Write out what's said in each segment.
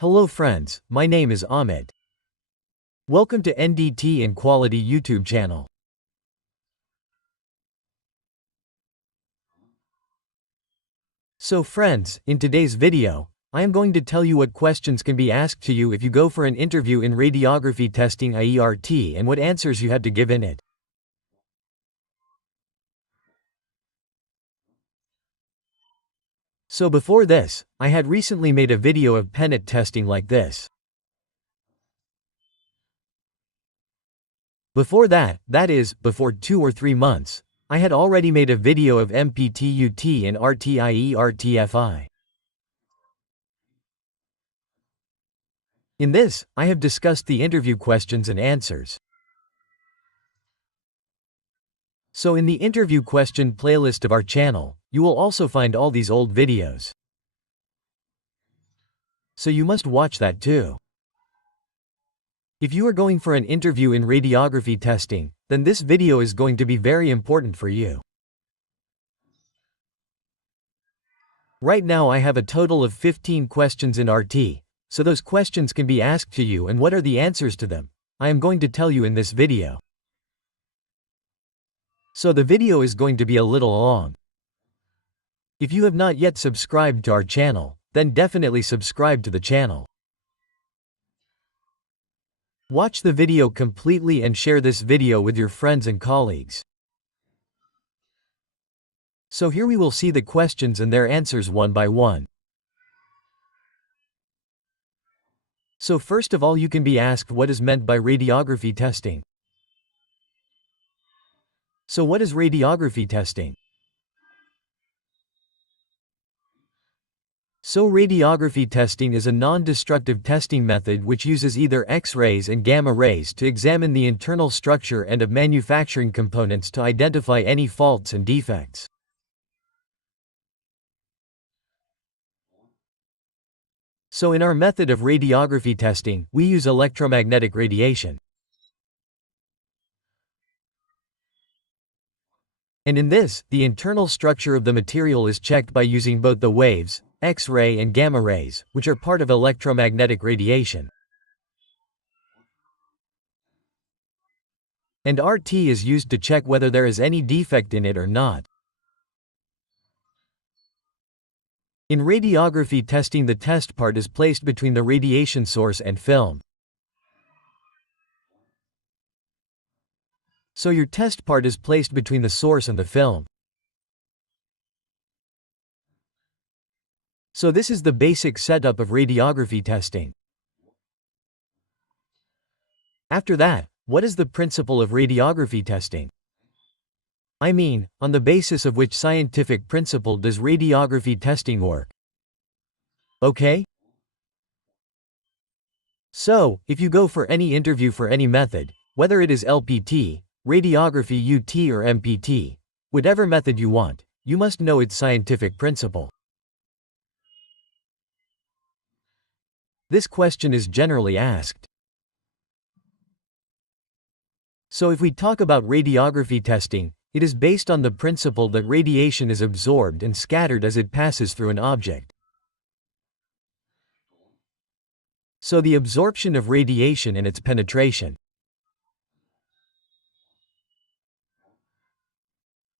Hello friends, my name is Ahmed. Welcome to NDT in Quality YouTube channel. So friends, in today's video, I am going to tell you what questions can be asked to you if you go for an interview in radiography testing RT and what answers you have to give in it. So before this, I had recently made a video of pennet testing like this. Before that is, before 2 or 3 months, I had already made a video of MPTUT and RTFI. In this, I have discussed the interview questions and answers. So in the interview question playlist of our channel, you will also find all these old videos. So you must watch that too. If you are going for an interview in radiography testing, then this video is going to be very important for you. Right now I have a total of 15 questions in RT, so those questions can be asked to you and what are the answers to them, I am going to tell you in this video. So the video is going to be a little long. If you have not yet subscribed to our channel, then definitely subscribe to the channel. Watch the video completely and share this video with your friends and colleagues. So here we will see the questions and their answers one by one. So first of all you can be asked what is meant by radiography testing. So what is radiography testing? So radiography testing is a non-destructive testing method which uses either X-rays and gamma rays to examine the internal structure and of manufacturing components to identify any faults and defects. So in our method of radiography testing, we use electromagnetic radiation. And in this, the internal structure of the material is checked by using both the waves, X-ray and gamma rays, which are part of electromagnetic radiation. And RT is used to check whether there is any defect in it or not. In radiography testing, the test part is placed between the radiation source and film. So your test part is placed between the source and the film. So this is the basic setup of radiography testing. After that, what is the principle of radiography testing? I mean, on the basis of which scientific principle does radiography testing work? Okay? So, if you go for any interview for any method, whether it is LPT, radiography UT or MPT, whatever method you want, you must know its scientific principle. This question is generally asked. So if we talk about radiography testing, it is based on the principle that radiation is absorbed and scattered as it passes through an object. So the absorption of radiation and its penetration.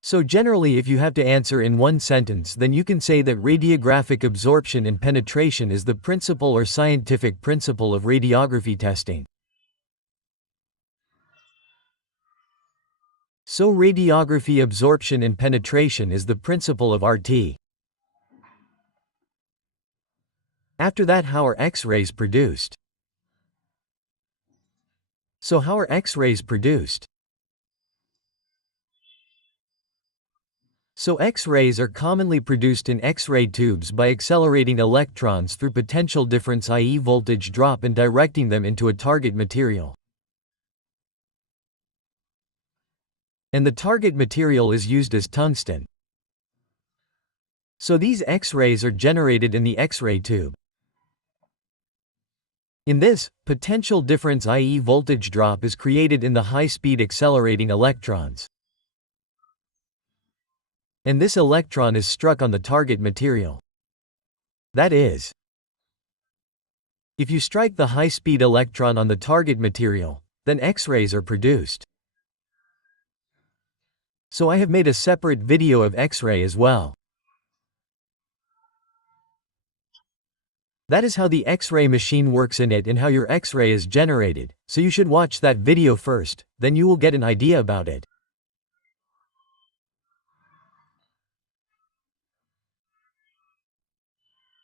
So generally if you have to answer in one sentence, then you can say that radiographic absorption and penetration is the principle or scientific principle of radiography testing. So radiography absorption and penetration is the principle of RT. After that, how are X-rays produced? So how are X-rays produced? So X-rays are commonly produced in X-ray tubes by accelerating electrons through potential difference, i.e. voltage drop, and directing them into a target material. And the target material is used as tungsten. So these X-rays are generated in the X-ray tube. In this, potential difference, i.e. voltage drop, is created in the high-speed accelerating electrons. And this electron is struck on the target material. That is, If you strike the high-speed electron on the target material, then X-rays are produced. So I have made a separate video of X-ray as well. That is how the X-ray machine works in it and how your X-ray is generated, so you should watch that video first, then you will get an idea about it.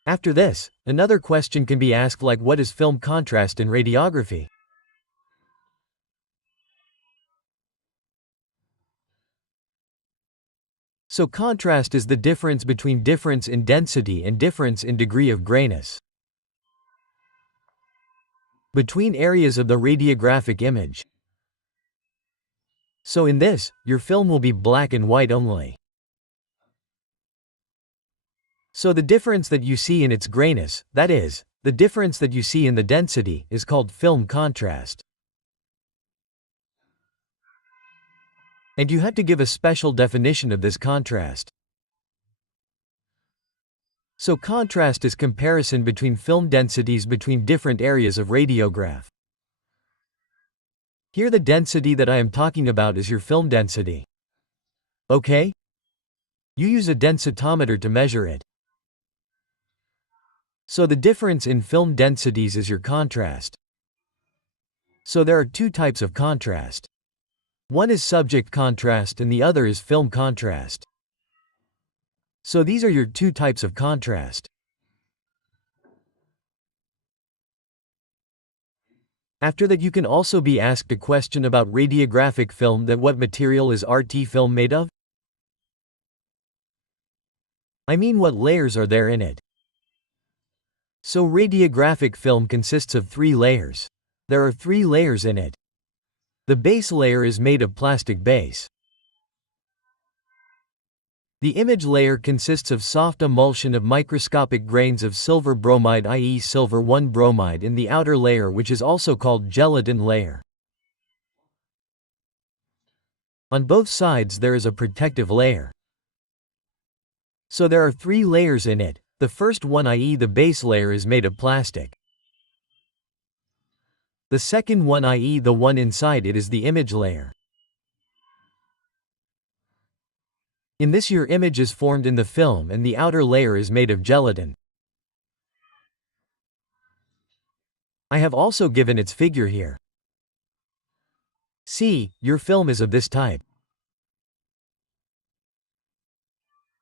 After this, another question can be asked like what is film contrast in radiography? So contrast is the difference between difference in density and difference in degree of grayness between areas of the radiographic image. So in this, your film will be black and white only. So the difference that you see in its grayness, that is, the difference that you see in the density, is called film contrast. And you have to give a special definition of this contrast. So contrast is comparison between film densities between different areas of radiograph. Here the density that I am talking about is your film density. Okay? You use a densitometer to measure it. So the difference in film densities is your contrast. So there are two types of contrast. One is subject contrast and the other is film contrast. So these are your two types of contrast. After that you can also be asked a question about radiographic film, that what material is RT film made of? I mean what layers are there in it. So radiographic film consists of 3 layers. There are 3 layers in it. The base layer is made of plastic base. The image layer consists of soft emulsion of microscopic grains of silver bromide, i.e. silver 1 bromide, in the outer layer, which is also called gelatin layer. On both sides there is a protective layer. So there are 3 layers in it. The first one, i.e. the base layer, is made of plastic. The second one, i.e. the one inside it, is the image layer. In this your image is formed in the film and the outer layer is made of gelatin. I have also given its figure here. See, your film is of this type.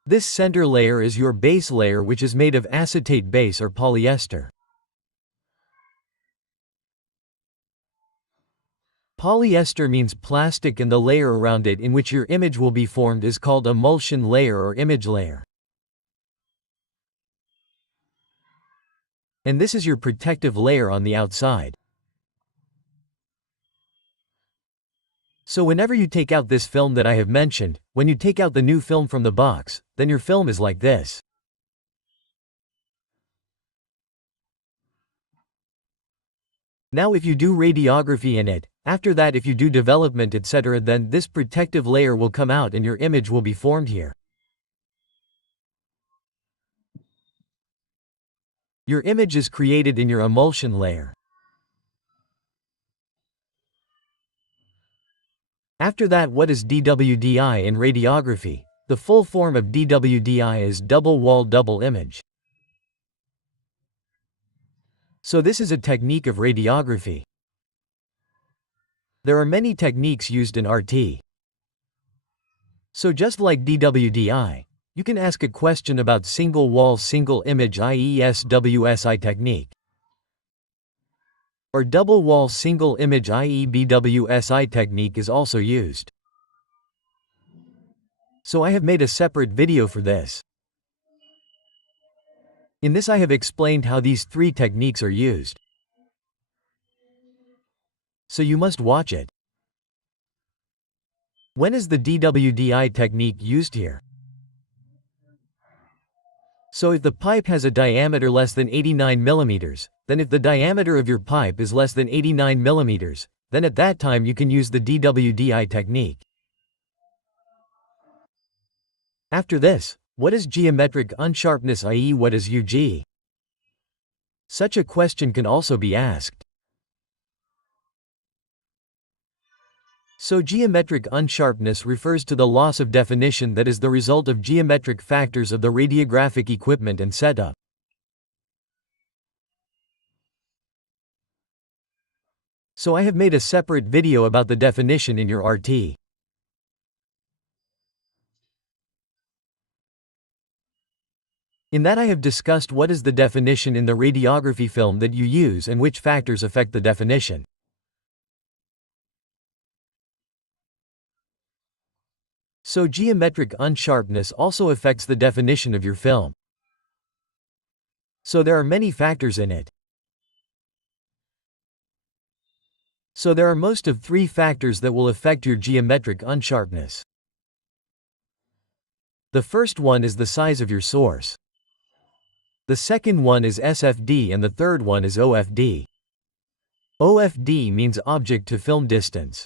This center layer is your base layer, which is made of acetate base or polyester. Polyester means plastic, and the layer around it in which your image will be formed is called emulsion layer or image layer. And this is your protective layer on the outside. So whenever you take out this film that I have mentioned, when you take out the new film from the box, then your film is like this. Now if you do radiography in it, after that if you do development etc., then this protective layer will come out and your image will be formed here. Your image is created in your emulsion layer. After that, what is DWDI in radiography? The full form of DWDI is double wall double image. So this is a technique of radiography. There are many techniques used in RT. So just like DWDI, you can ask a question about single wall single image, i.e. SWSI technique. Or double wall single image, i.e. BWSI technique is also used. So I have made a separate video for this. In this I have explained how these 3 techniques are used. So you must watch it. When is the DWDI technique used here? So if the pipe has a diameter less than 89 mm, then if the diameter of your pipe is less than 89 mm, then at that time you can use the DWDI technique. After this, what is geometric unsharpness, i.e. what is UG? Such a question can also be asked. So geometric unsharpness refers to the loss of definition that is the result of geometric factors of the radiographic equipment and setup. So I have made a separate video about the definition in your RT. In that I have discussed what is the definition in the radiography film that you use and which factors affect the definition. So geometric unsharpness also affects the definition of your film. So there are many factors in it. So there are most of 3 factors that will affect your geometric unsharpness. The first one is the size of your source. The second one is SFD and the third one is OFD. OFD means object to film distance.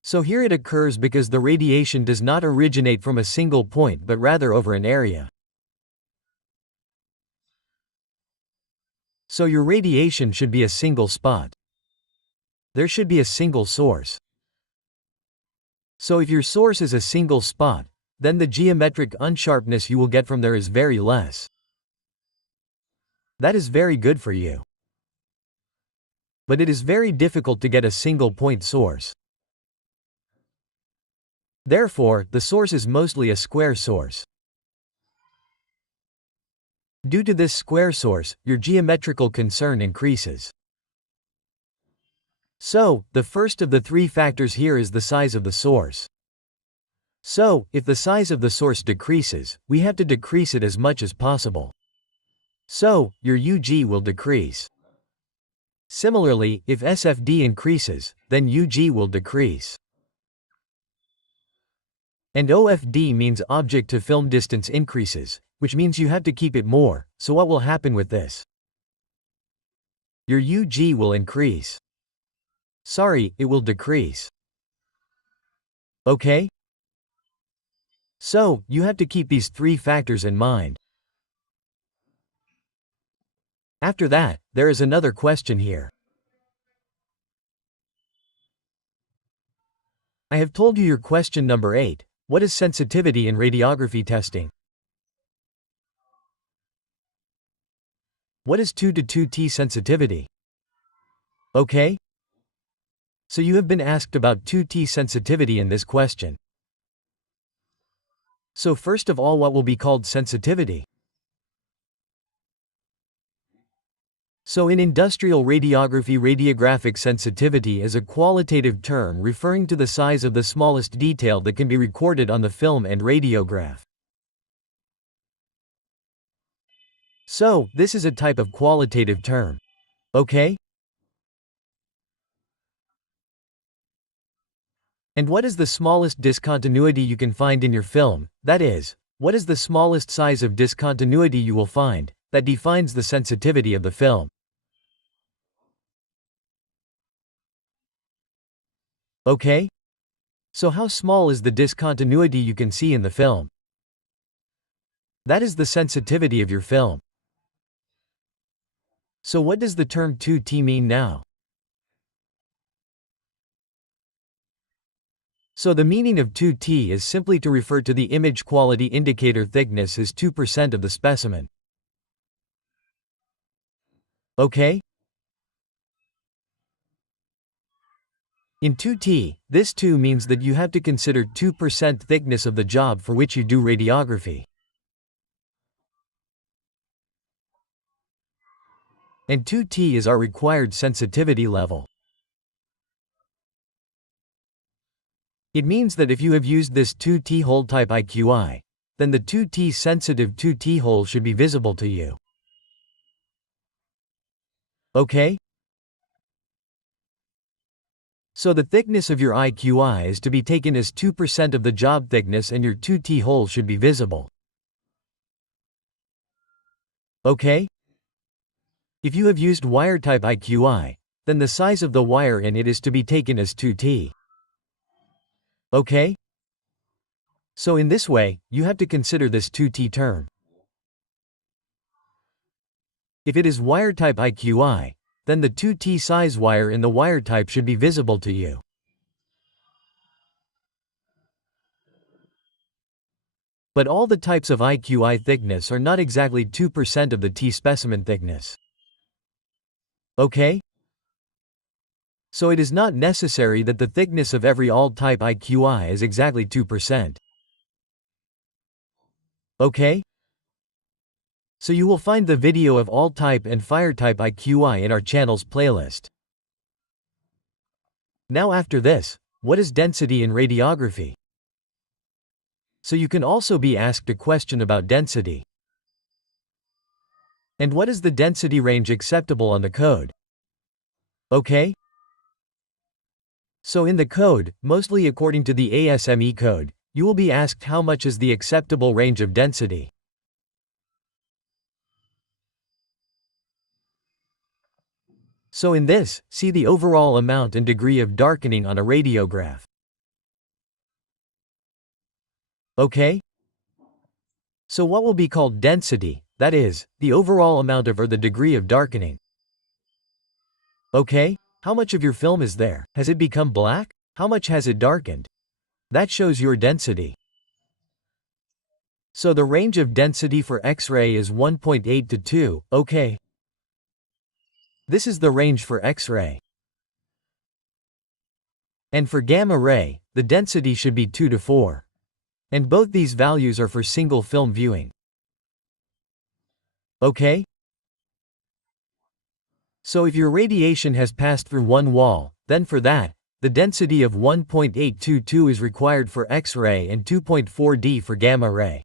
So here it occurs because the radiation does not originate from a single point but rather over an area. So your radiation should be a single spot. There should be a single source. So if your source is a single spot, then the geometric unsharpness you will get from there is very less. That is very good for you. But it is very difficult to get a single point source. Therefore, the source is mostly a square source. Due to this square source, your geometrical concern increases. So, the first of the 3 factors here is the size of the source. So, if the size of the source decreases, we have to decrease it as much as possible. So, your UG will decrease. Similarly, if SFD increases, then UG will decrease. And OFD means object to film distance increases, which means you have to keep it more. So what will happen with this? Your UG will increase. Sorry, it will decrease. Okay? So, you have to keep these 3 factors in mind. After that, there is another question here. I have told you your question number 8. What is sensitivity in radiography testing? What is 2 to 2T sensitivity? Okay? So you have been asked about 2T sensitivity in this question. So first of all, what will be called sensitivity? So in industrial radiography, radiographic sensitivity is a qualitative term referring to the size of the smallest detail that can be recorded on the film and radiograph. So, this is a type of qualitative term. Okay? And what is the smallest discontinuity you can find in your film? That is, what is the smallest size of discontinuity you will find that defines the sensitivity of the film? Okay? So how small is the discontinuity you can see in the film? That is the sensitivity of your film. So what does the term 2T mean now? So the meaning of 2T is simply to refer to the image quality indicator thickness as 2% of the specimen. Okay? In 2T, this 2 means that you have to consider 2% thickness of the job for which you do radiography. And 2T is our required sensitivity level. It means that if you have used this 2T hole type IQI, then the 2T sensitive 2T hole should be visible to you. Okay? So the thickness of your IQI is to be taken as 2% of the job thickness and your 2T hole should be visible. Okay? If you have used wire type IQI, then the size of the wire in it is to be taken as 2T. Okay? So in this way, you have to consider this 2T term. If it is wire type IQI, then the 2T size wire in the wire type should be visible to you. But all the types of IQI thickness are not exactly 2% of the T specimen thickness. Okay? So it is not necessary that the thickness of every all type IQI is exactly 2%. Okay? So you will find the video of all type and fire type IQI in our channel's playlist. Now after this, what is density in radiography? So you can also be asked a question about density. And what is the density range acceptable on the code? Okay? So in the code, mostly according to the ASME code, you will be asked how much is the acceptable range of density. So in this, see the overall amount and degree of darkening on a radiograph. Okay? So what will be called density, that is, the overall amount of or the degree of darkening. Okay? How much of your film is there? Has it become black? How much has it darkened? That shows your density. So the range of density for X-ray is 1.8 to 2, okay? This is the range for X-ray. And for gamma ray, the density should be 2 to 4. And both these values are for single film viewing. Okay? So if your radiation has passed through one wall, then for that, the density of 1.822 is required for X-ray and 2.4D for gamma ray.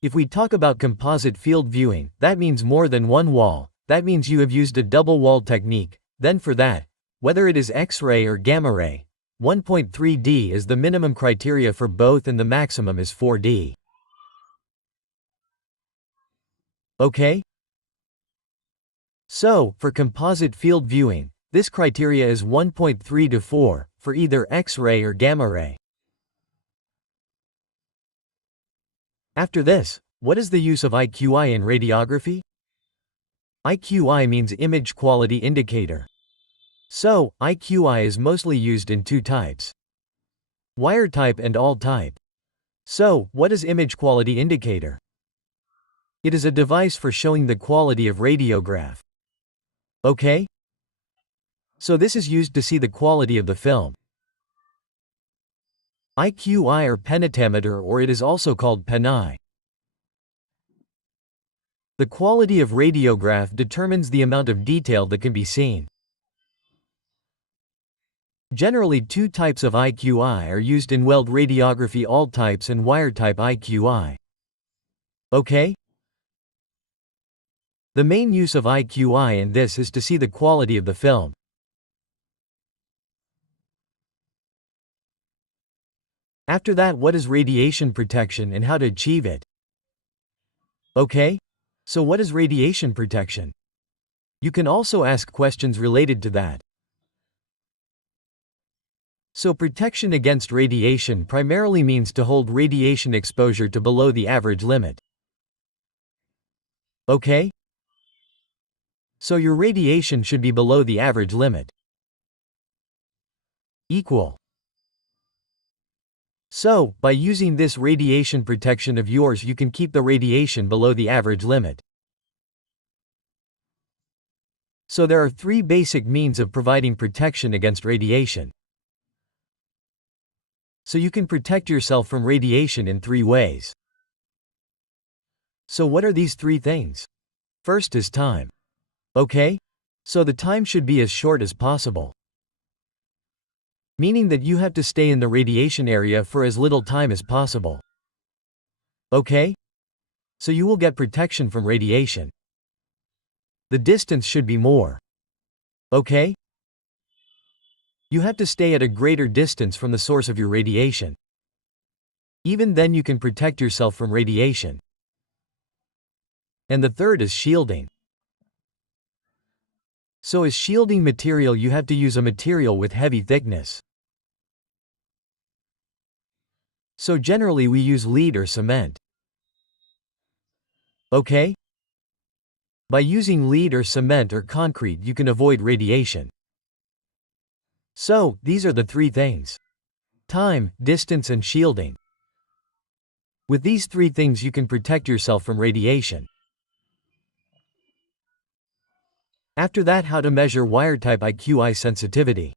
If we talk about composite field viewing, that means more than one wall, that means you have used a double wall technique, then for that, whether it is X-ray or gamma ray, 1.3D is the minimum criteria for both and the maximum is 4D. Okay? So, for composite field viewing, this criteria is 1.3 to 4, for either X-ray or gamma ray. After this, what is the use of IQI in radiography? IQI means image quality indicator. So, IQI is mostly used in two types: wire type and all type. So, what is image quality indicator? It is a device for showing the quality of radiograph. Okay? So this is used to see the quality of the film. IQI or penetameter, or it is also called peneye. The quality of radiograph determines the amount of detail that can be seen. Generally, two types of IQI are used in weld radiography: all types and wire type IQI. Okay? The main use of IQI in this is to see the quality of the film. After that, what is radiation protection and how to achieve it? Okay? So what is radiation protection? You can also ask questions related to that. So protection against radiation primarily means to hold radiation exposure to below the average limit. Okay? So your radiation should be below the average limit. Equal. So, by using this radiation protection of yours, you can keep the radiation below the average limit. So there are three basic means of providing protection against radiation. So you can protect yourself from radiation in three ways. So what are these three things? First is time. Okay? So the time should be as short as possible. Meaning that you have to stay in the radiation area for as little time as possible. Okay? So you will get protection from radiation. The distance should be more. Okay? You have to stay at a greater distance from the source of your radiation. Even then you can protect yourself from radiation. And the third is shielding. So as shielding material, you have to use a material with heavy thickness. So generally we use lead or cement. Okay? By using lead or cement or concrete you can avoid radiation. So, these are the three things: time, distance and shielding. With these three things you can protect yourself from radiation. After that, how to measure wire type IQI sensitivity.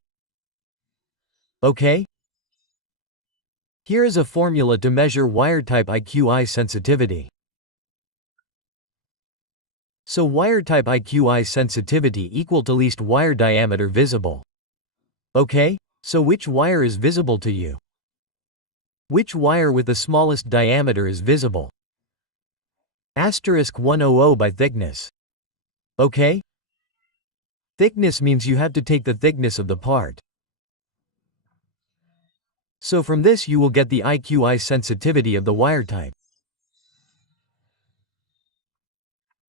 Okay? Here is a formula to measure wire type IQI sensitivity. So wire type IQI sensitivity equal to least wire diameter visible. Okay? So which wire is visible to you? Which wire with the smallest diameter is visible? Asterisk 100 by thickness. Okay? Thickness means you have to take the thickness of the part. So from this you will get the IQI sensitivity of the wire type.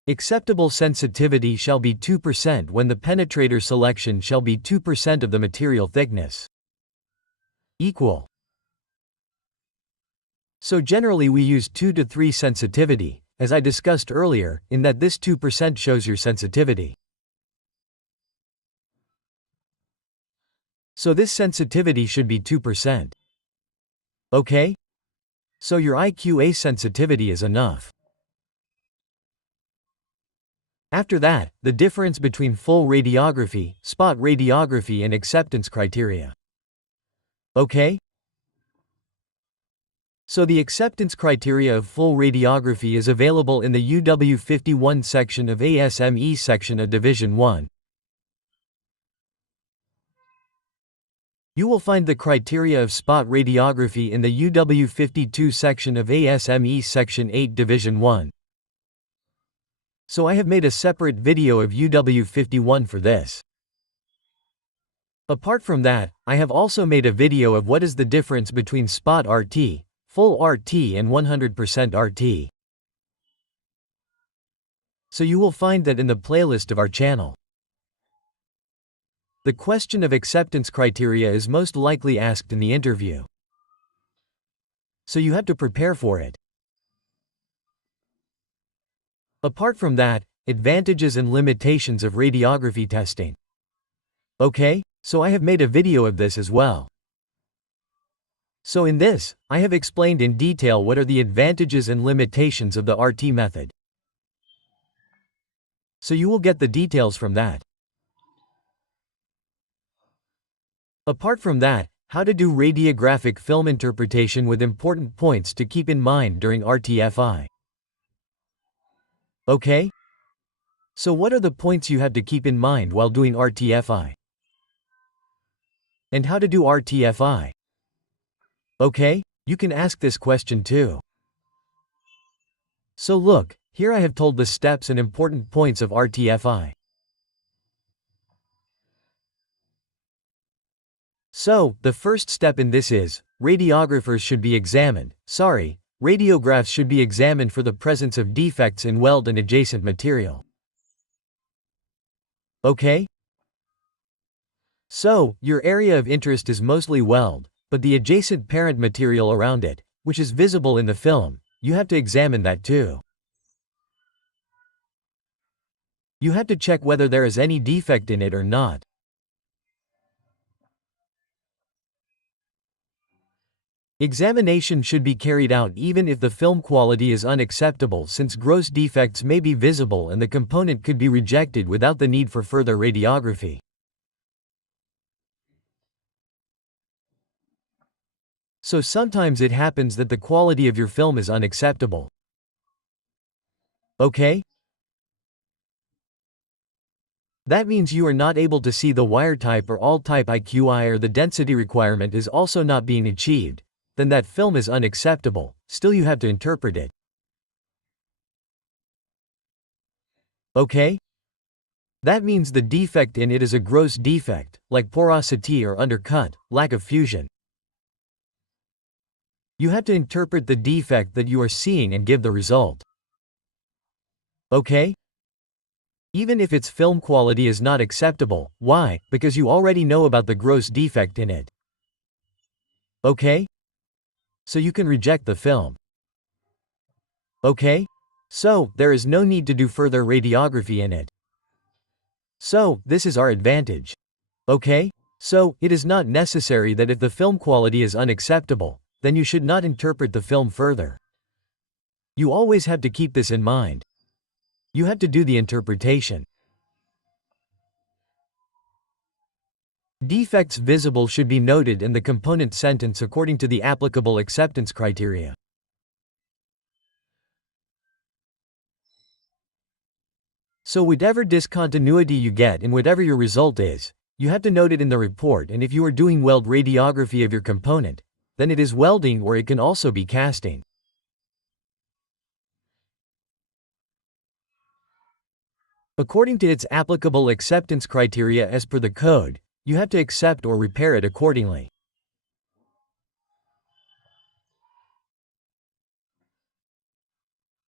Acceptable sensitivity shall be 2% when the penetrator selection shall be 2% of the material thickness. Equal. So generally we use 2 to 3 sensitivity, as I discussed earlier, in that this 2% shows your sensitivity. So this sensitivity should be 2%. Okay? So your IQA sensitivity is enough. After that, the difference between full radiography, spot radiography and acceptance criteria. Okay? So the acceptance criteria of full radiography is available in the UW51 section of ASME section of Division 1. You will find the criteria of spot radiography in the UW52 section of ASME section 8 Division 1. So I have made a separate video of UW51 for this. Apart from that, I have also made a video of what is the difference between spot RT, full RT and 100% RT. So you will find that in the playlist of our channel. The question of acceptance criteria is most likely asked in the interview. So you have to prepare for it. Apart from that, advantages and limitations of radiography testing. Okay, so I have made a video of this as well. So in this, I have explained in detail what are the advantages and limitations of the RT method. So you will get the details from that. Apart from that, how to do radiographic film interpretation with important points to keep in mind during RTFI. Okay? So what are the points you have to keep in mind while doing RTFI? And how to do RTFI? Okay, you can ask this question too. So look, here I have told the steps and important points of RTFI. So, the first step in this is, radiographs should be examined, radiographs should be examined for the presence of defects in weld and adjacent material. Okay? So, your area of interest is mostly weld, but the adjacent parent material around it, which is visible in the film, you have to examine that too. You have to check whether there is any defect in it or not. Examination should be carried out even if the film quality is unacceptable, since gross defects may be visible and the component could be rejected without the need for further radiography. So sometimes it happens that the quality of your film is unacceptable. Okay? That means you are not able to see the wire type or all type IQI, or the density requirement is also not being achieved. Then that film is unacceptable, still you have to interpret it. Okay? That means the defect in it is a gross defect, like porosity or undercut, lack of fusion. You have to interpret the defect that you are seeing and give the result. Okay? Even if its film quality is not acceptable, why? Because you already know about the gross defect in it. Okay? so you can reject the film. Okay? So, there is no need to do further radiography in it. So, this is our advantage. Okay? So, it is not necessary that if the film quality is unacceptable, then you should not interpret the film further. You always have to keep this in mind. You have to do the interpretation. Defects visible should be noted in the component sentence according to the applicable acceptance criteria. So whatever discontinuity you get and whatever your result is, you have to note it in the report, and if you are doing weld radiography of your component, then it is welding, or it can also be casting. According to its applicable acceptance criteria as per the code, you have to accept or repair it accordingly.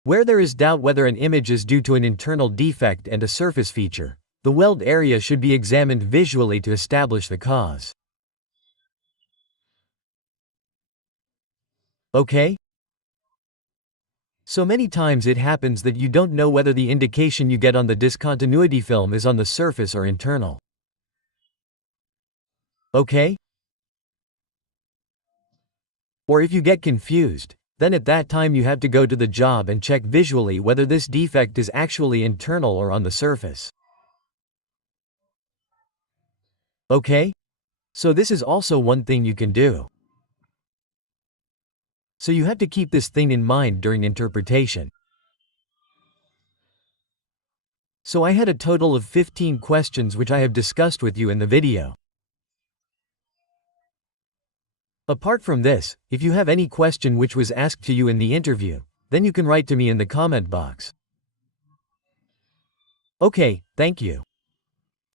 Where there is doubt whether an image is due to an internal defect and a surface feature, the weld area should be examined visually to establish the cause. Okay? So many times it happens that you don't know whether the indication you get on the discontinuity film is on the surface or internal. Okay? Or if you get confused, then at that time you have to go to the job and check visually whether this defect is actually internal or on the surface. Okay? So this is also one thing you can do. So you have to keep this thing in mind during interpretation. So I had a total of 15 questions which I have discussed with you in the video. Apart from this, if you have any question which was asked to you in the interview, then you can write to me in the comment box. Okay, thank you.